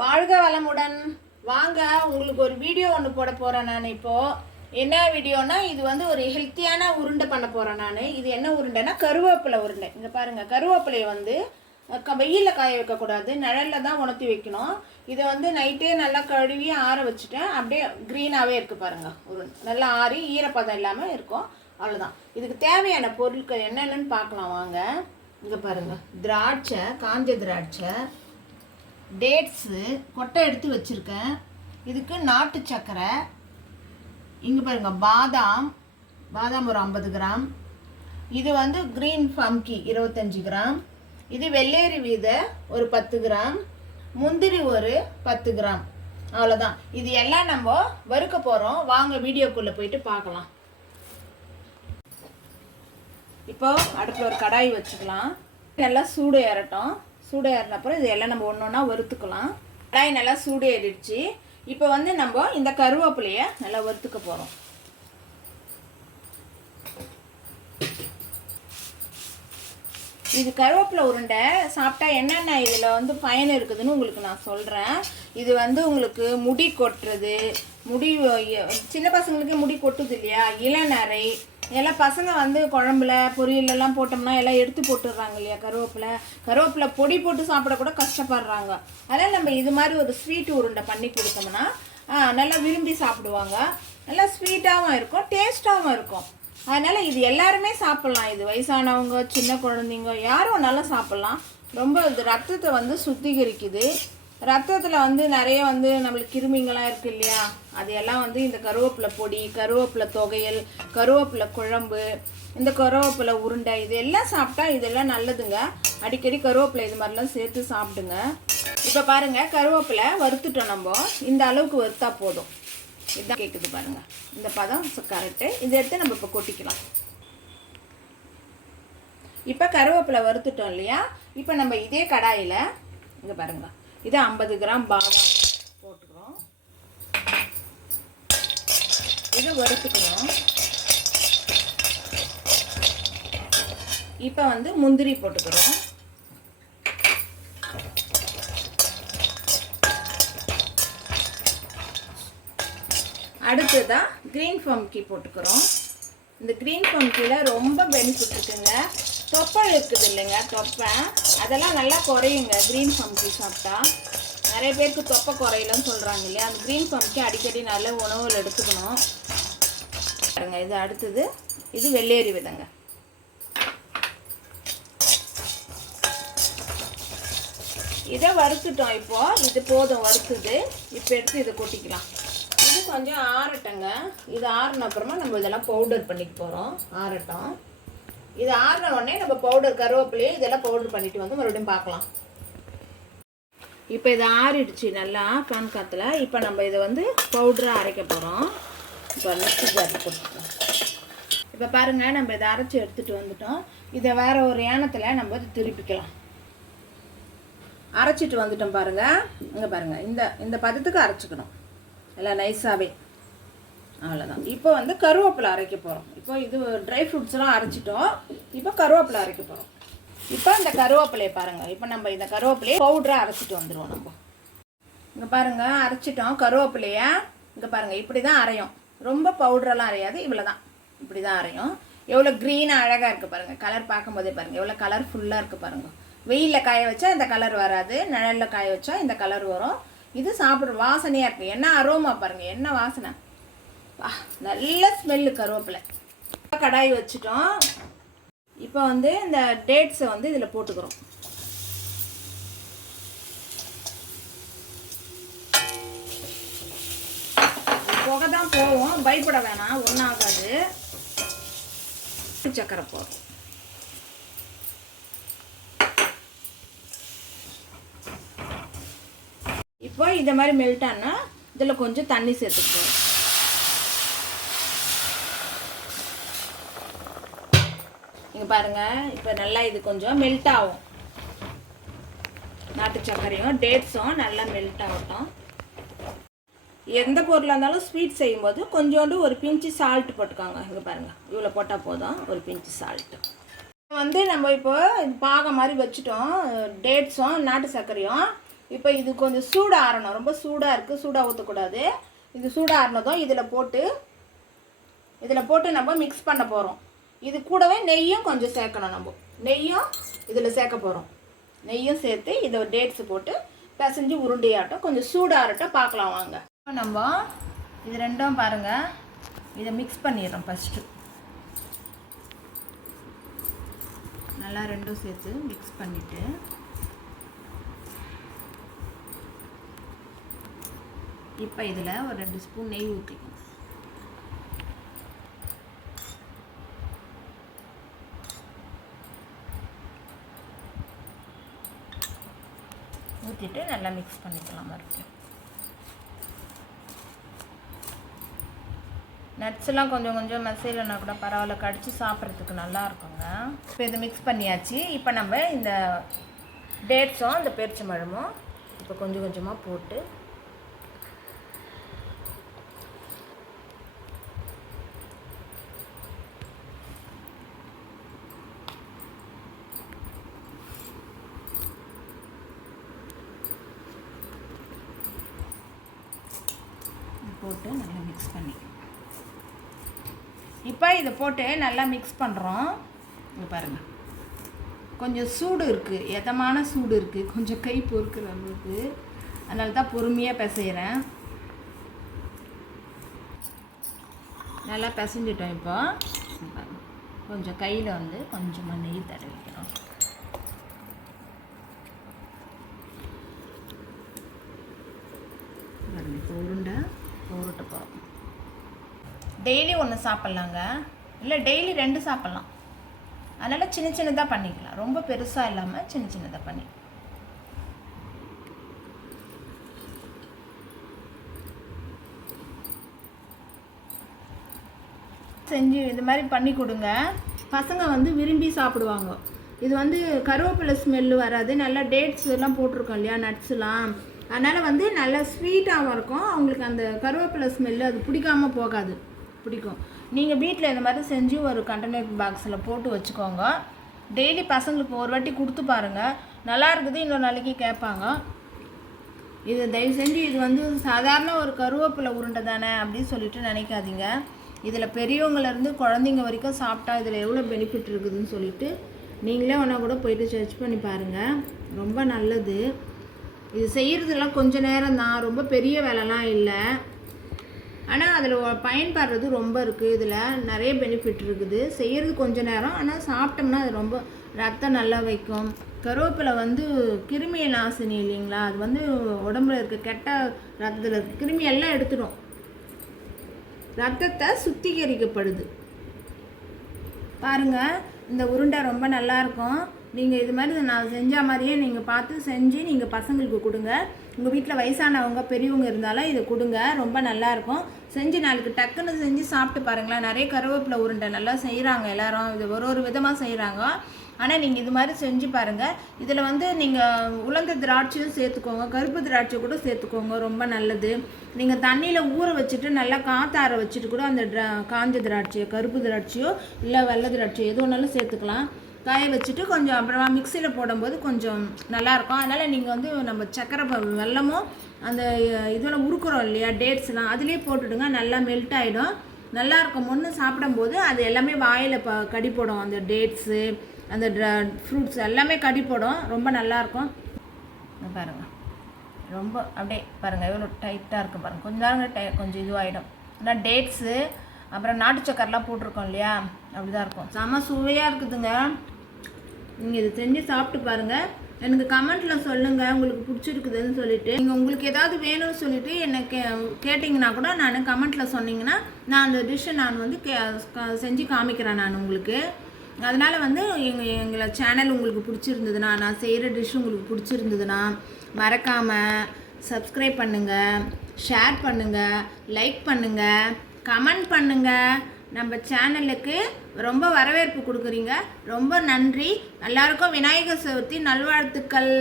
வாழ்க வளமுடன். வாங்க, உங்களுக்கு ஒரு வீடியோ ஒன்று போட போகிறேன். நான் இப்போது என்ன வீடியோனா, இது வந்து ஒரு ஹெல்த்தியான உருண்டை பண்ண போகிறேன். நான் இது என்ன உருண்டைனா கருவேப்பிலை உருண்டை. இங்கே பாருங்கள், கருவேப்பிலையை வந்து வெயிலில் காய வைக்கக்கூடாது, நிழலில் தான் உணர்த்தி வைக்கணும். இதை வந்து நைட்டே நல்லா கழுவி ஆற வச்சுட்டேன். அப்படியே க்ரீனாகவே இருக்குது பாருங்கள். நல்லா ஆறி ஈரப்பதம் இல்லாமல் இருக்கும். அவ்வளோதான். இதுக்கு தேவையான பொருட்கள் என்னென்னு பார்க்கலாம் வாங்க. இங்கே பாருங்கள், திராட்சை, காஞ்ச திராட்சை, டேட்ஸு கொட்டை எடுத்து வச்சுருக்கேன். இதுக்கு நாட்டு சர்க்கரை, இங்கே பாருங்கள் பாதாம் ஒரு 50 கிராம், இது வந்து க்ரீன் ஃபம்கி 25 கிராம், இது வெள்ளேரி விதை ஒரு 10 கிராம், முந்திரி ஒரு 10 கிராம். அவ்வளோதான். இது எல்லாம் நம்ம வறுக்க போகிறோம். வாங்க வீடியோக்குள்ளே போயிட்டு பார்க்கலாம். இப்போ அடுப்பில் ஒரு கடாய் வச்சுக்கலாம். நல்லா சூடு ஏறட்டும். சூடு ஏறின அப்புறம் இது எல்லாம் நம்ம ஒன்று ஒன்றா வறுத்துக்கலாம். கடாய் நல்லா சூடு ஏறிடுச்சு. இப்போ வந்து நம்ம இந்த கருவேப்பிலையை நல்லா வறுத்துக்க போகிறோம். இது கருவேப்பிலை உருண்டை சாப்பிட்டா என்னென்ன இதில் வந்து பயன் இருக்குதுன்னு உங்களுக்கு நான் சொல்கிறேன். இது வந்து உங்களுக்கு முடி கொட்டுறது, சின்ன பசங்களுக்கு முடி கொட்டுது இல்லையா, இளநரை, எல்லாம் பசங்க வந்து குழம்புல பொரியலெல்லாம் போட்டோம்னா எல்லாம் எடுத்து போட்டுடுறாங்க இல்லையா. கருவேப்பிலை பொடி போட்டு சாப்பிட கூட கஷ்டப்படுறாங்க. அதனால் நம்ம இது மாதிரி ஒரு ஸ்வீட் உருண்டை பண்ணி கொடுத்தோம்னா நல்லா விரும்பி சாப்பிடுவாங்க. நல்லா ஸ்வீட்டாகவும் இருக்கும், டேஸ்ட்டாகவும் இருக்கும். அதனால் இது எல்லாருமே சாப்பிட்லாம். இது வயசானவங்க, சின்ன குழந்தைங்க, யாரும் வேணாலும் சாப்பிட்லாம். ரொம்ப இது ரத்தத்தை வந்து சுத்திகரிக்குது. ரத்தத்தில் வந்து நிறைய வந்து நம்மளுக்கு கிருமிங்களாம் இருக்குது இல்லையா, அது எல்லாம் வந்து இந்த கருவேப்பிலை பொடி, கருவேப்பிலை தொகையல், கருவேப்பிலை குழம்பு, இந்த கருவேப்பிலை உருண்டை, இது எல்லாம் சாப்பிட்டா இதெல்லாம் நல்லதுங்க. அடிக்கடி கருவேப்பிலை இது மாதிரிலாம் சேர்த்து சாப்பிடுங்க. இப்போ பாருங்கள், கருவேப்பிலை வறுத்துட்டோம். நம்ம இந்த அளவுக்கு வறுத்தா போதும். இதுதான் கேட்குது பாருங்கள், இந்த பதம் கரெக்டு. இதை எடுத்து நம்ம இப்போ கொட்டிக்கலாம். இப்போ கருவேப்பிலை வறுத்துட்டோம் இல்லையா. இப்போ நம்ம இதே கடாயில் இங்கே பாருங்கள், இது 50 கிராம் பாதாம் போட்டுக்கிறோம். இதை வறுத்துக்கிறோம். இப்போ வந்து முந்திரி போட்டுக்கிறோம். அடுத்ததான் க்ரீன் ஃபம்கி போட்டுக்கிறோம். இந்த க்ரீன் ஃபம்கியில் ரொம்ப பெனிஃபிட் இருக்குங்க. தொப்பை இருக்குது இல்லைங்க, தொப்பை அதெல்லாம் நல்லா குறையுங்க க்ரீன் ஃபம்கி சாப்பிட்டா. நிறைய பேருக்கு தொப்பை குறையலன்னு சொல்கிறாங்க இல்லையா. அந்த க்ரீன் ஃபம்கி அடிக்கடி நல்ல உணவில் எடுத்துக்கணும் பாருங்க. இது அடுத்தது, இது வெள்ளேரி விதைங்க. இதை வறுத்துட்டோம். இப்போது இது போதும் வறுத்துது. இப்போ எடுத்து இதை கொட்டிக்கலாம். இது கொஞ்சம் ஆறட்டங்க. இது ஆறின அப்புறமா நம்ம இதெல்லாம் பவுடர் பண்ணிக்க போகிறோம். ஆறட்டும். இது ஆறின உடனே நம்ம பவுடர், கருவேப்பிலையே இதெல்லாம் பவுடர் பண்ணிட்டு வந்து மறுபடியும் பார்க்கலாம். இப்போ இது ஆறிடுச்சு நல்லா ஃபேன் காற்றுல. இப்போ நம்ம இதை வந்து பவுடராக அரைக்க போகிறோம். இப்போ மிக்ஸி ஜாரில் போட்டுக்கலாம். இப்போ பாருங்கள், நம்ம இதை அரைச்சி எடுத்துகிட்டு வந்துட்டோம். இதை வேறு ஒரு ஏனத்தில் நம்ம இதை திருப்பிக்கலாம். அரைச்சிட்டு வந்துட்டோம் பாருங்கள். இங்கே பாருங்கள், இந்த பதத்துக்கு அரைச்சிக்கணும் எல்லாம் நைஸாகவே. அவ்வளோதான். இப்போ வந்து கருவேப்பிலை அரைக்க போகிறோம். இப்போ இது ட்ரை ஃப்ரூட்ஸ்லாம் அரைச்சிட்டோம். இப்போ கருவேப்பிலை அரைக்க போகிறோம். இப்போ இந்த கருவேப்பிலையை பாருங்கள். இப்போ நம்ம இந்த கருவேப்பிலையை பவுடராக அரைச்சிட்டு வந்துடுவோம். நம்ம இங்கே பாருங்கள், அரைச்சிட்டோம் கருவேப்பிலையை. இங்கே பாருங்கள், இப்படி தான் அரையும். ரொம்ப பவுடரெல்லாம் அரையாது, இவ்வளோ தான், இப்படி தான் அரையும். எவ்வளோ க்ரீனாக அழகாக இருக்குது பாருங்கள். கலர் பார்க்கும்போதே பாருங்கள் எவ்வளோ கலர்ஃபுல்லாக இருக்குது பாருங்கள். வெயிலில் காய வச்சா இந்த கலர் வராது, நிழலில் காய வச்சா இந்த கலர் வரும். இது சாப்பிட்ற வாசனையாக இருக்குது. என்ன அரோமா பாருங்கள், என்ன வாசனை, நல்ல ஸ்மெல்லு கருவேப்பிலை. கடாய் வச்சுட்டோம். இப்போ வந்து இந்த டேட்ஸை வந்து இதில் போட்டுக்கிறோம். புகை தான் போகும், பயப்பட வேணாம், ஒன்றும் ஆகாது. சக்கரை போடுறோம். இப்போ இந்த மாதிரி மெல்ட் ஆனால் இதில் கொஞ்சம் தண்ணி சேர்த்துக்கிறோம். இங்கே பாருங்கள், இப்போ நல்லா இது கொஞ்சம் மெல்ட் ஆகும். நாட்டு சர்க்கரையும் டேட்ஸும் நல்லா மெல்ட் ஆகட்டும். எந்த பொருளாக இருந்தாலும் ஸ்வீட் செய்யும்போது கொஞ்சோண்டு ஒரு பிஞ்சு சால்ட் போட்டுக்கோங்க. இங்கே பாருங்கள், இவ்வளோ போட்டால் போதும், ஒரு பிஞ்சு சால்ட்டு. வந்து நம்ம இப்போ பாகம் மாதிரி வச்சுட்டோம். டேட்ஸும் நாட்டு சர்க்கரையும் இப்போ இது கொஞ்சம் சூடாக ஆறணும், ரொம்ப சூடாக இருக்குது, சூடாக ஊற்றக்கூடாது. இது சூடாக ஆறினதும் இதில் போட்டு நம்ம மிக்ஸ் பண்ண போகிறோம். இது கூடவே நெய்யும் கொஞ்சம் சேர்க்கணும். நம்ம நெய்யும் இதில் சேர்க்க போகிறோம். நெய்யும் சேர்த்து இதை டேட்ஸ் போட்டு பிசைஞ்சு உருண்டையாட்டம் கொஞ்சம் சூடாகட்டும், பார்க்கலாம் வாங்க. நம்ம இது ரெண்டும் பாருங்கள், இதை மிக்ஸ் பண்ணிடுறோம். ஃபஸ்ட்டு நல்லா ரெண்டும் சேர்த்து மிக்ஸ் பண்ணிவிட்டு இப்போ இதில் ஒரு 2 ஸ்பூன் நெய் ஊற்றிக்கணும். ஊற்றிட்டு நல்லா மிக்ஸ் பண்ணிக்கலாம். மறுபடியும் நட்ஸ்லாம் கொஞ்சம் கொஞ்சம் மசைலனா கூட பரவாயில்ல, கடிச்சு சாப்பிட்றதுக்கு நல்லா இருக்குங்க. இப்போ இதை மிக்ஸ் பண்ணியாச்சு. இப்போ நம்ம இந்த டேட்ஸும் இந்த பேரிச்சம்பழமும் இப்போ கொஞ்சம் கொஞ்சமாக போட்டு நல்லா மிக்ஸ் பண்ணி இப்போ இதை போட்டு நல்லா மிக்ஸ் பண்ணுறோம். இங்கே பாருங்கள், கொஞ்சம் சூடு இருக்குது, எதமான சூடு இருக்குது, கொஞ்சம் கை பொறுக்குற அளவுக்கு. அதனால தான் பொறுமையாக பிசைகிறேன். நல்லா பிசைஞ்சிட்டோம். இப்போ கொஞ்சம் கையில் வந்து கொஞ்சமாக நெய் தடவிக்கிறோம். இப்போ உருட்ட போகிறோம். டெய்லி 1 சாப்பிட்லாங்க, இல்லை டெய்லி 2 சாப்பிட்லாம். அதனால் சின்ன சின்னதாக பண்ணிக்கலாம், ரொம்ப பெருசாக இல்லாமல் சின்ன சின்னதாக பண்ணி. செஞ்சு இது மாதிரி பண்ணி கொடுங்க, பசங்க வந்து விரும்பி சாப்பிடுவாங்க. இது வந்து கருவேப்பிலை ஸ்மெல்லு வராது, நல்லா டேட்ஸ் எல்லாம் போட்டிருக்கோம் இல்லையா, நட்ஸ்லாம். அதனால் வந்து நல்லா ஸ்வீட்டாகவும் இருக்கும். அவங்களுக்கு அந்த கருவேப்பிலை ஸ்மெல்லு அது பிடிக்காமல் போகாது, பிடிக்கும். நீங்கள் வீட்டில் இந்த மாதிரி செஞ்சு ஒரு கண்டெய்னர் பாக்ஸில் போட்டு வச்சுக்கோங்க. டெய்லி பசங்களுக்கு ஒரு வாட்டி கொடுத்து பாருங்கள், நல்லா இருக்குது, இன்னொரு நாளைக்கு கேட்பாங்க. இது தயவு செஞ்சு இது வந்து சாதாரண ஒரு கருவேப்பிலை உருண்டை தானே அப்படின்னு சொல்லிட்டு நினைக்காதீங்க. இதில் பெரியவங்கலேருந்து குழந்தைங்க வரைக்கும் சாப்பிட்டா இதில் எவ்வளோ பெனிஃபிட் இருக்குதுன்னு சொல்லிட்டு நீங்களே ஒன்றா கூட போயிட்டு சர்ச் பண்ணி பாருங்கள், ரொம்ப நல்லது. இது செய்கிறதுலாம் கொஞ்சம் நேரம் தான், ரொம்ப பெரிய வேலைலாம் இல்லை. ஆனால் அதில் பயன்படுறது ரொம்ப இருக்குது. இதில் நிறைய பெனிஃபிட் இருக்குது. செய்கிறது கொஞ்சம் நேரம், ஆனால் சாப்பிட்டோம்னா அது ரொம்ப ரத்தம் நல்லா வைக்கும். கருவேப்பிலை வந்து கிருமி நாசினி இல்லைங்களா, அது வந்து உடம்புல இருக்க கெட்ட ரத்தத்தில் இருக்க கிருமி எல்லாம் எடுத்துடும், ரத்தத்தை சுத்திகரிக்கப்படுது. பாருங்கள், இந்த உருண்டை ரொம்ப நல்லாயிருக்கும். நீங்கள் இது மாதிரி நான் செஞ்ச மாதிரியே நீங்கள் பார்த்து செஞ்சு நீங்கள் பசங்களுக்கு கொடுங்க. உங்கள் வீட்டில் வயசானவங்க பெரியவங்க இருந்தாலும் இதை கொடுங்க, ரொம்ப நல்லாயிருக்கும். செஞ்சு நாளைக்கு டக்குன்னு செஞ்சு சாப்பிட்டு பாருங்களேன். நிறைய கருவேப்பிலை உருண்டை நல்லா செய்கிறாங்க எல்லோரும், இது ஒரு விதமாக செய்கிறாங்க. ஆனால் நீங்கள் இது மாதிரி செஞ்சு பாருங்கள். இதில் வந்து நீங்கள் உலர்ந்த திராட்சையும் சேர்த்துக்கோங்க, கருப்பு திராட்சை கூட சேர்த்துக்கோங்க, ரொம்ப நல்லது. நீங்கள் தண்ணியில் ஊற வச்சுட்டு நல்லா காற்றார வச்சுட்டு கூட அந்த காஞ்ச திராட்சையோ கருப்பு திராட்சையோ இல்லை வெள்ளை திராட்சையோ எது ஒன்றாலும் சேர்த்துக்கலாம். காய வச்சுட்டு கொஞ்சம் அப்புறமா மிக்சியில் போடும்போது கொஞ்சம் நல்லாயிருக்கும். அதனால் நீங்கள் வந்து நம்ம சக்கரை வெல்லமும் அந்த இதெல்லாம் உருக்குறோம் இல்லையா, டேட்ஸ்லாம் அதிலே போட்டுடுங்க, நல்லா மெல்ட் ஆகிடும், நல்லாயிருக்கும். ஒன்று சாப்பிடும்போது அது எல்லாமே வாயில் கடி போடும். அந்த டேட்ஸு அந்த ஃப்ரூட்ஸ் எல்லாமே கடி போடும், ரொம்ப நல்லாயிருக்கும். பாருங்கள், ரொம்ப அப்படியே பாருங்கள் எவ்வளோ டைட்டாக இருக்கும் பாருங்கள். கொஞ்சம் நேரம் கொஞ்சம் இதுவாகிடும். ஆனால் டேட்ஸு அப்புறம் நாட்டு சக்கரெலாம் போட்டிருக்கோம் இல்லையா, அப்படி தான் இருக்கும். செம சுவையாக இருக்குதுங்க. நீங்கள் இது செஞ்சு சாப்பிட்டு பாருங்கள், எனக்கு கமெண்ட்டில் சொல்லுங்கள் உங்களுக்கு பிடிச்சிருக்குதுன்னு சொல்லிவிட்டு. நீங்கள் உங்களுக்கு ஏதாவது வேணும்னு சொல்லிவிட்டு என்னை கேட்டிங்கன்னா கூட நான் கமெண்ட்டில் சொன்னீங்கன்னா நான் அந்த டிஷ்ஷை நான் வந்து செஞ்சு காமிக்கிறேன் நான் உங்களுக்கு. அதனால் வந்து எங்களை சேனல் உங்களுக்கு பிடிச்சிருந்ததுன்னா, நான் செய்கிற டிஷ் உங்களுக்கு பிடிச்சிருந்ததுன்னா மறக்காமல் சப்ஸ்கிரைப் பண்ணுங்கள், ஷேர் பண்ணுங்கள், லைக் பண்ணுங்கள், கமெண்ட் பண்ணுங்கள். நம்ம சேனலுக்கு ரொம்ப வரவேற்பு கொடுக்குறீங்க, ரொம்ப நன்றி. எல்லாருக்கும் விநாயகர் சதுர்த்தி நல்வாழ்த்துக்கள்.